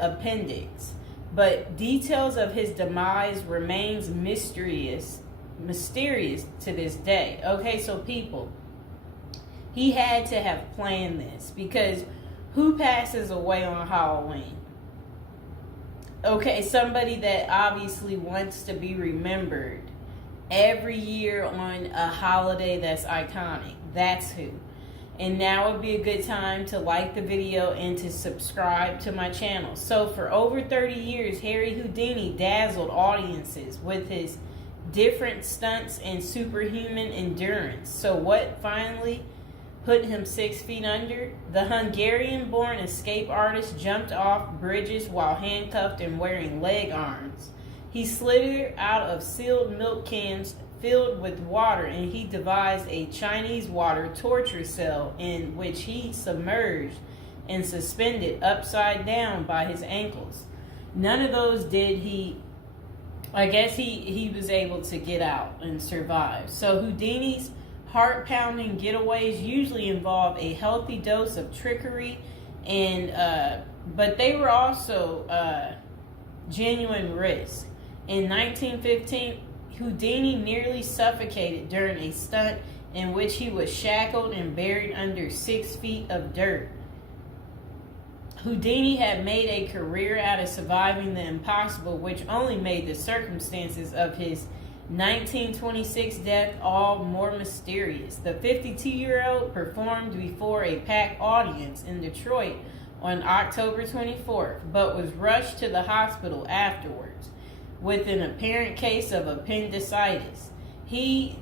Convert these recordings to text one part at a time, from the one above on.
appendix, but details of his demise remains mysterious to this day. Okay, so people, he had to have planned this, because who passes away on Halloween? Okay, somebody that obviously wants to be remembered every year on a holiday that's iconic. That's who. And now would be a good time to like the video and to subscribe to my channel. So for over 30 years, Harry Houdini dazzled audiences with his different stunts and superhuman endurance. So what finally put him 6 feet under? The Hungarian-born escape artist jumped off bridges while handcuffed and wearing leg irons. He slithered out of sealed milk cans filled with water, and he devised a Chinese water torture cell in which he submerged and suspended upside down by his ankles. None of those did he. I guess he was able to get out and survive. So Houdini's heart-pounding getaways usually involve a healthy dose of trickery, and but they were also genuine risk. In 1915, Houdini nearly suffocated during a stunt in which he was shackled and buried under 6 feet of dirt. Houdini had made a career out of surviving the impossible, which only made the circumstances of his 1926 death all more mysterious. The 52-year-old performed before a packed audience in Detroit on October 24th, but was rushed to the hospital afterwards with an apparent case of appendicitis. He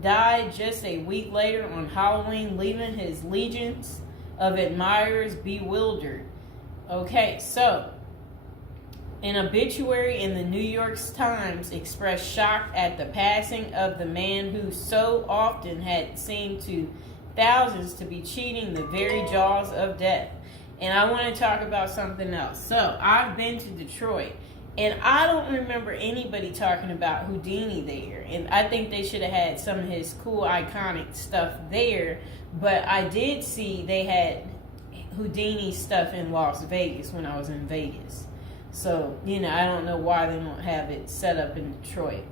died just a week later on Halloween, leaving his legions of admirers bewildered. Okay, so an obituary in the New York Times expressed shock at the passing of the man who so often had seemed to thousands to be cheating the very jaws of death. And I want to talk about something else. So I've been to Detroit, and I don't remember anybody talking about Houdini there. And I think they should have had some of his cool, iconic stuff there. But I did see they had Houdini stuff in Las Vegas when I was in Vegas. So, I don't know why they don't have it set up in Detroit.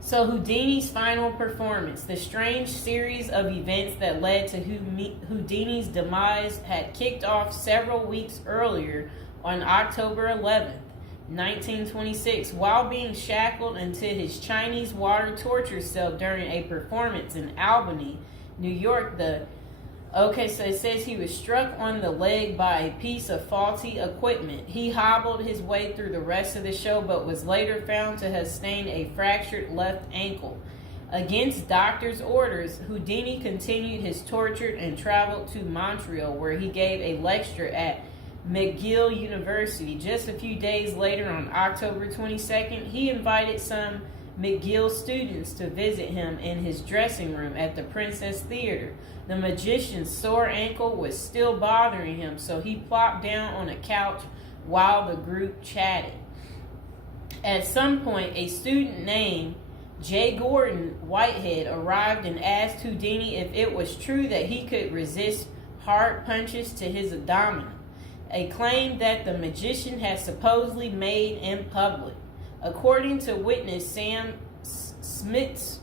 So Houdini's final performance. The strange series of events that led to Houdini's demise had kicked off several weeks earlier on October 11th. 1926, while being shackled into his Chinese water torture cell during a performance in Albany, New York. So it says he was struck on the leg by a piece of faulty equipment. He hobbled his way through the rest of the show, but was later found to have sustained a fractured left ankle. Against doctors' orders, Houdini continued his torture and traveled to Montreal, where he gave a lecture at McGill University. Just a few days later, on October 22nd, he invited some McGill students to visit him in his dressing room at the Princess Theater. The magician's sore ankle was still bothering him, so he plopped down on a couch while the group chatted. At some point, a student named J. Gordon Whitehead arrived and asked Houdini if it was true that he could resist hard punches to his abdomen, a claim that the magician had supposedly made in public. According to witness Sam Smits,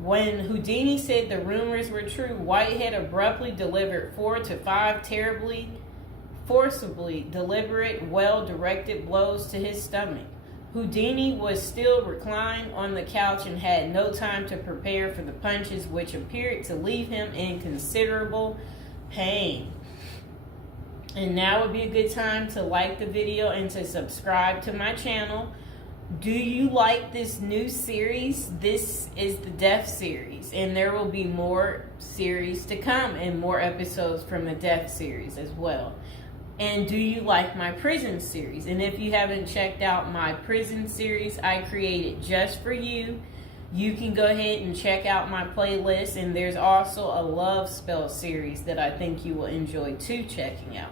when Houdini said the rumors were true, Whitehead abruptly delivered 4 to 5 terribly, forcibly deliberate, well-directed blows to his stomach. Houdini was still reclined on the couch and had no time to prepare for the punches, which appeared to leave him in considerable pain. And now would be a good time to like the video and to subscribe to my channel. Do you like this new series? This is the Death series, and there will be more series to come and more episodes from the Death series as well. And do you like my prison series? And if you haven't checked out my prison series I created just for you, you can go ahead and check out my playlist. And there's also a love spell series that I think you will enjoy too checking out.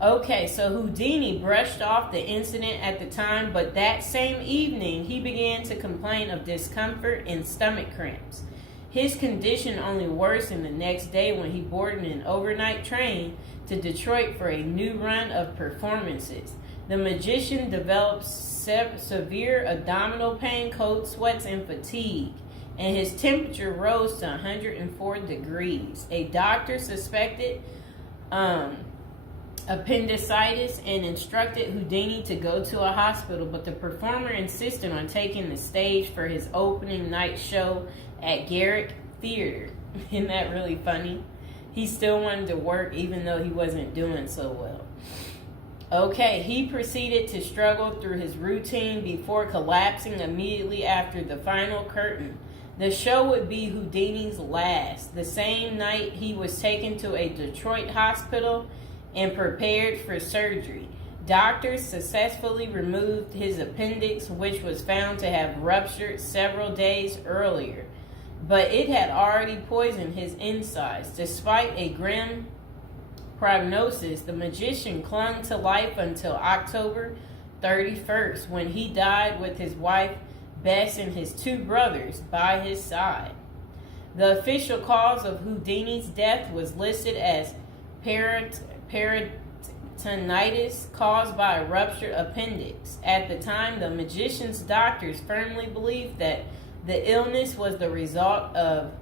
Okay, so Houdini brushed off the incident at the time, but that same evening he began to complain of discomfort and stomach cramps. His condition only worsened the next day when he boarded an overnight train to Detroit for a new run of performances. The magician developed severe abdominal pain, cold sweats, and fatigue, and his temperature rose to 104 degrees. A doctor suspected appendicitis and instructed Houdini to go to a hospital, but the performer insisted on taking the stage for his opening night show at Garrick Theater. Isn't that really funny? He still wanted to work even though he wasn't doing so well. Okay, he proceeded to struggle through his routine before collapsing immediately after the final curtain. The show would be Houdini's last. The same night, he was taken to a Detroit hospital and prepared for surgery. Doctors successfully removed his appendix, which was found to have ruptured several days earlier, but it had already poisoned his insides. Despite a grim prognosis, the magician clung to life until October 31st, when he died with his wife Bess and his two brothers by his side. The official cause of Houdini's death was listed as peritonitis caused by a ruptured appendix. At the time, the magician's doctors firmly believed that the illness was the result of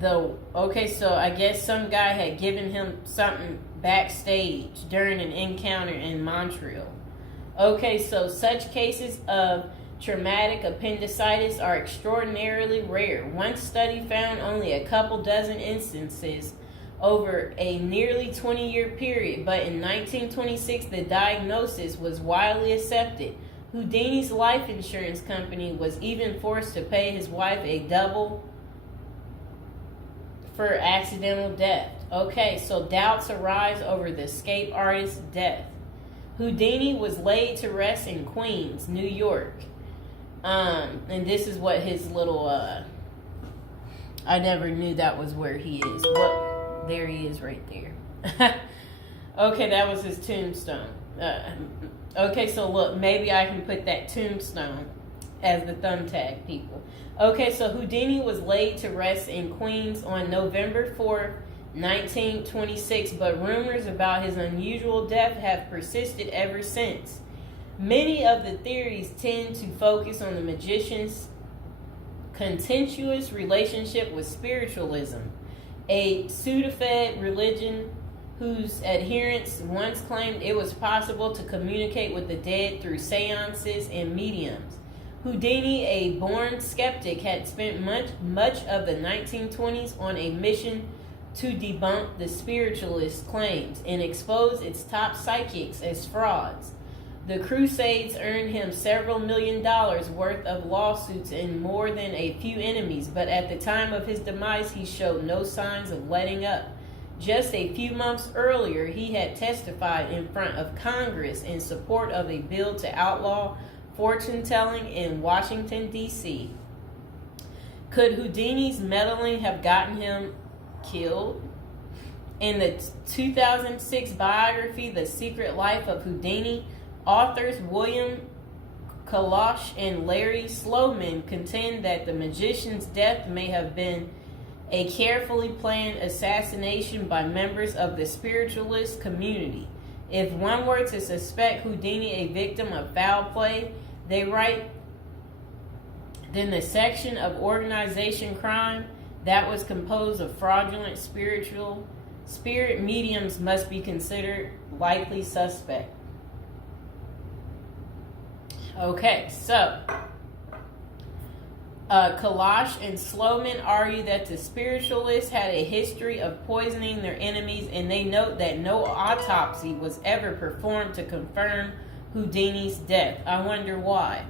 so I guess some guy had given him something backstage during an encounter in Montreal. Okay, so such cases of traumatic appendicitis are extraordinarily rare. One study found only a couple dozen instances over a nearly 20-year period, but in 1926 the diagnosis was widely accepted. Houdini's life insurance company was even forced to pay his wife a double for accidental death. Okay, so doubts arise over the escape artist's death. Houdini was laid to rest in Queens, New York. And this is what his little, I never knew that was where he is. Well, there he is right there. Okay, that was his tombstone. Okay, so look, maybe I can put that tombstone as the thumbtack, people. Okay, so Houdini was laid to rest in Queens on November 4th, 1926, but rumors about his unusual death have persisted ever since. Many of the theories tend to focus on the magician's contentious relationship with spiritualism, a pseudo-fed religion whose adherents once claimed it was possible to communicate with the dead through seances and mediums. Houdini, a born skeptic, had spent much of the 1920s on a mission to debunk the spiritualist claims and expose its top psychics as frauds. The crusades earned him several $1 million worth of lawsuits and more than a few enemies, but at the time of his demise, he showed no signs of letting up. Just a few months earlier, he had testified in front of Congress in support of a bill to outlaw fortune-telling in Washington, D.C. Could Houdini's meddling have gotten him killed? In the 2006 biography, The Secret Life of Houdini, authors William Kalash and Larry Sloman contend that the magician's death may have been a carefully planned assassination by members of the spiritualist community. If one were to suspect Houdini a victim of foul play, they write, then the section of organization crime that was composed of fraudulent spirit mediums must be considered likely suspect. Okay, so Kalash and Sloman argue that the spiritualists had a history of poisoning their enemies, and they note that no autopsy was ever performed to confirm Houdini's death. I wonder why.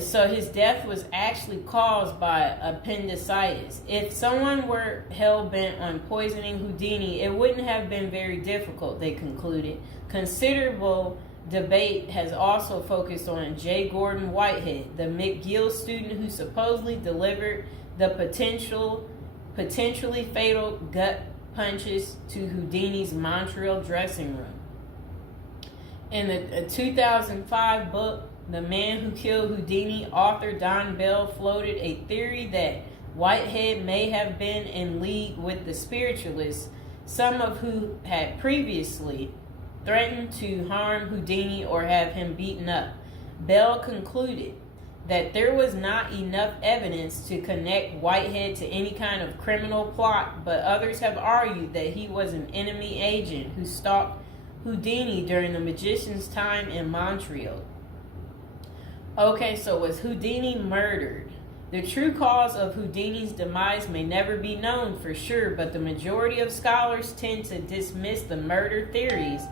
So his death was actually caused by appendicitis. If someone were hell-bent on poisoning Houdini, it wouldn't have been very difficult, they concluded. Considerable debate has also focused on J. Gordon Whitehead, the McGill student who supposedly delivered the potentially fatal gut punches to Houdini's Montreal dressing room. In the 2005 book, the man who killed Houdini, author Don Bell, floated a theory that Whitehead may have been in league with the spiritualists, some of who had previously threatened to harm Houdini or have him beaten up. Bell concluded that there was not enough evidence to connect Whitehead to any kind of criminal plot, but others have argued that he was an enemy agent who stalked Houdini during the magician's time in Montreal. Okay, so was Houdini murdered? The true cause of Houdini's demise may never be known for sure, but the majority of scholars tend to dismiss the murder theories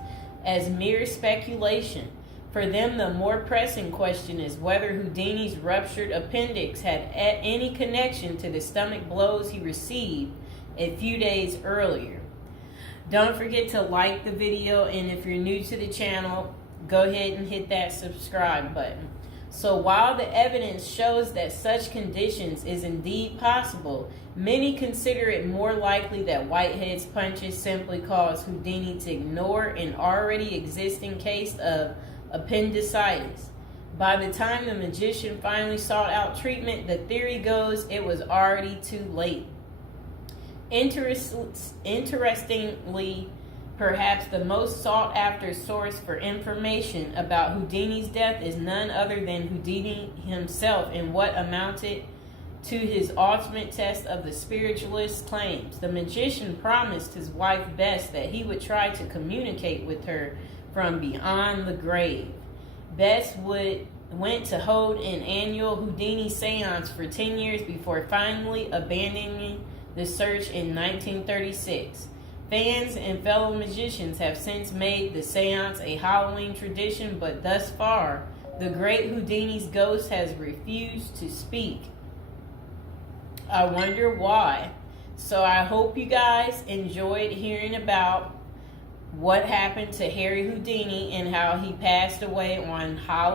as mere speculation. For them, the more pressing question is whether Houdini's ruptured appendix had any connection to the stomach blows he received a few days earlier. Don't forget to like the video, and if you're new to the channel, go ahead and hit that subscribe button. So while the evidence shows that such conditions is indeed possible, many consider it more likely that Whitehead's punches simply caused Houdini to ignore an already existing case of appendicitis. By the time the magician finally sought out treatment, the theory goes it was already too late. Interestingly, perhaps the most sought after source for information about Houdini's death is none other than Houdini himself in what amounted to his ultimate test of the spiritualist claims. The magician promised his wife Bess that he would try to communicate with her from beyond the grave. Bess went to hold an annual Houdini seance for 10 years before finally abandoning the search in 1936. Fans and fellow magicians have since made the seance a Halloween tradition, but thus far, the great Houdini's ghost has refused to speak. I wonder why. So I hope you guys enjoyed hearing about what happened to Harry Houdini and how he passed away on Halloween.